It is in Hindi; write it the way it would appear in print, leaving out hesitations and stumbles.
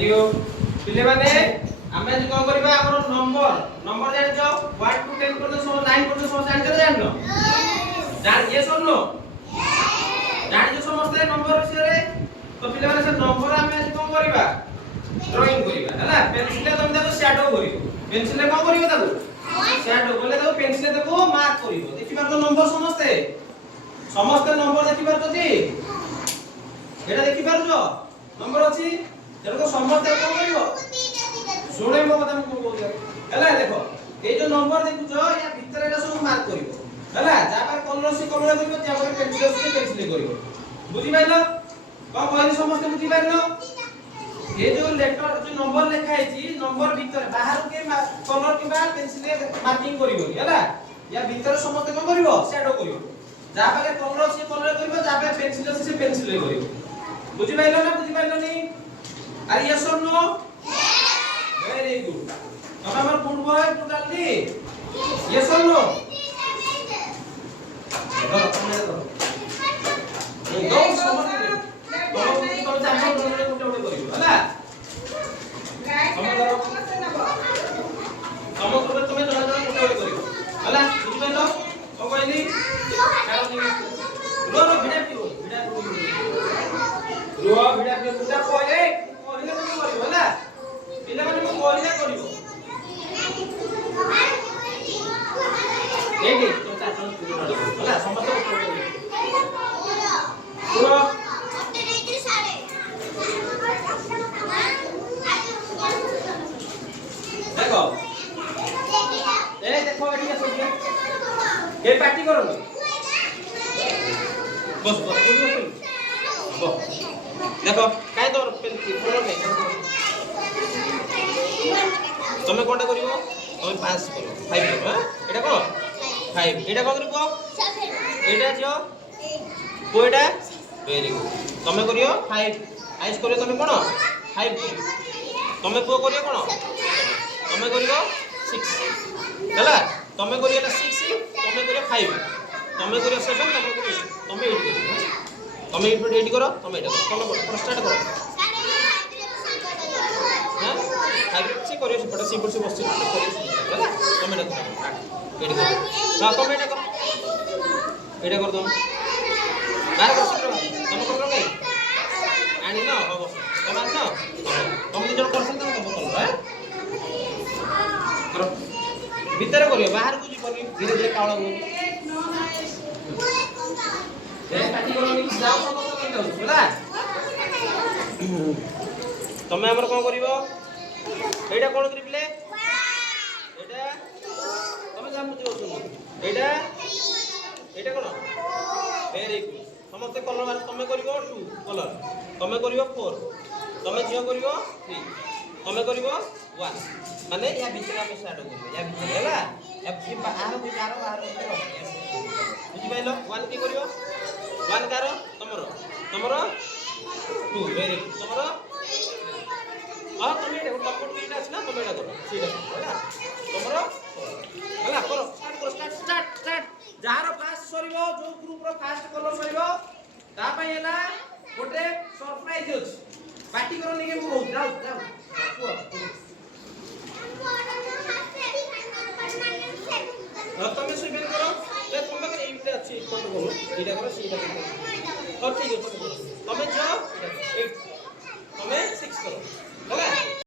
थैंक यू पिले माने आमे आज कोन करबा हमर नंबर जानि जो 1 टू 10 पर 9 पर जानि जो जानि नो जान ये सुन लो जानि जो समस्त नंबर विषय रे तो पिले माने से नंबर आमे आज कोन करबा ड्राइंग करबा हला पेंसिल तुम ताको शैडो करिवो पेंसिल कोन करिवो ताको शैडो बोले ताको पेंसिल ताको मार्क करिवो देखि पार तो नंबर समस्त नंबर देखि पार जति एटा देखि पार जो नंबर अछि तेरे को समस्त कोन करिवो सुने मो कथा को बोल हला देखो ए जो नंबर देखु जो या भीतर एटा सब मार्क करिवो हला जा पर कलर से कलर करिवो जा पर पेंसिल से पेंसिल करिवो बुझि पाइलो को कहली समस्त बुझि पाइलो ये जो लेटर जो नंबर लिखा है जी नंबर भीतर बाहर के कलर किबा पेंसिल मार्किंग करिवो हला या भीतर समस्त कोन करिवो शैडो करिवो जा पर कलर से कलर करिवो जा पर पेंसिल से पेंसिल करिवो बुझि पाइलो ना बुझि pilo knee Are yes or no? Yes. Very good. Now our good boy totally. Yes or no? Go. Go. पिला माने को कोरिया करिवो एगे तो चाचन होला समस्त को पूरा देखो ए देखो एठी आसो के पार्टी करो बस देखो काहे तो पेन नहीं তুমি কোনটা করিব তুমি 5 করো 5 করো হ্যাঁ এটা কোন 5 এটা কত করব 7 এটা जो কোইটা ভেরি গুড তুমি করিও 5 আইস করিও তুমি কোন 5 তুমি কো করিও কোন তুমি করিও 6 হলা তুমি করিও এটা 6 তুমি করিও 5 তুমি করিও 7 তুমি করিও তুমি 8 করিও তুমি 8 করো তুমি এটা করো তুমি স্টার্ট করো हाइब्रिड करियो सेपटा सीपुर से बसछि होला तमे एटा करो एडी करो हां तमे एटा करो एटा कर दम बार कर सकरो तमे करो के आनी न हो तमे न तमे जण करसन तमे तमे करो हैं करो भीतर करियो बाहर को जीवनी धीरे धीरे कावळा हो ए पाटी करो नि जाओ समस्त कर दो होला तमे हमर कोन करिवो एटा कोन करि पिले एटा तमे जाम बुझियो सुन एटा एटा कोन वेरी गुड समस्त कलर मार तमे करिवो 2 कलर तमे करिवो 4 तमे जियो करिवो 3 तमे करिवो 1 माने या भीतर हम स्टार्ट करिवो या भीतर हैला या बाहर बुझि पाइलो 1 की करिवो 1 कार तमरो 2 वेरी गुड तमरो हां तुम एटा टॉप के आछ ना तुम एटा करो सीधा होला तमरो होला करो स्टार्ट जहार फास्ट सरिबो जो ग्रुप रो फास्ट कलर सरिबो ता पई हैला गोटे सरप्राइज होछ पार्टी करो निके मु जाओ तुम सुबेन करो ए तुम के एटा अछि फोटो करो एटा करो सीधा करो ठीक है तुम जाओ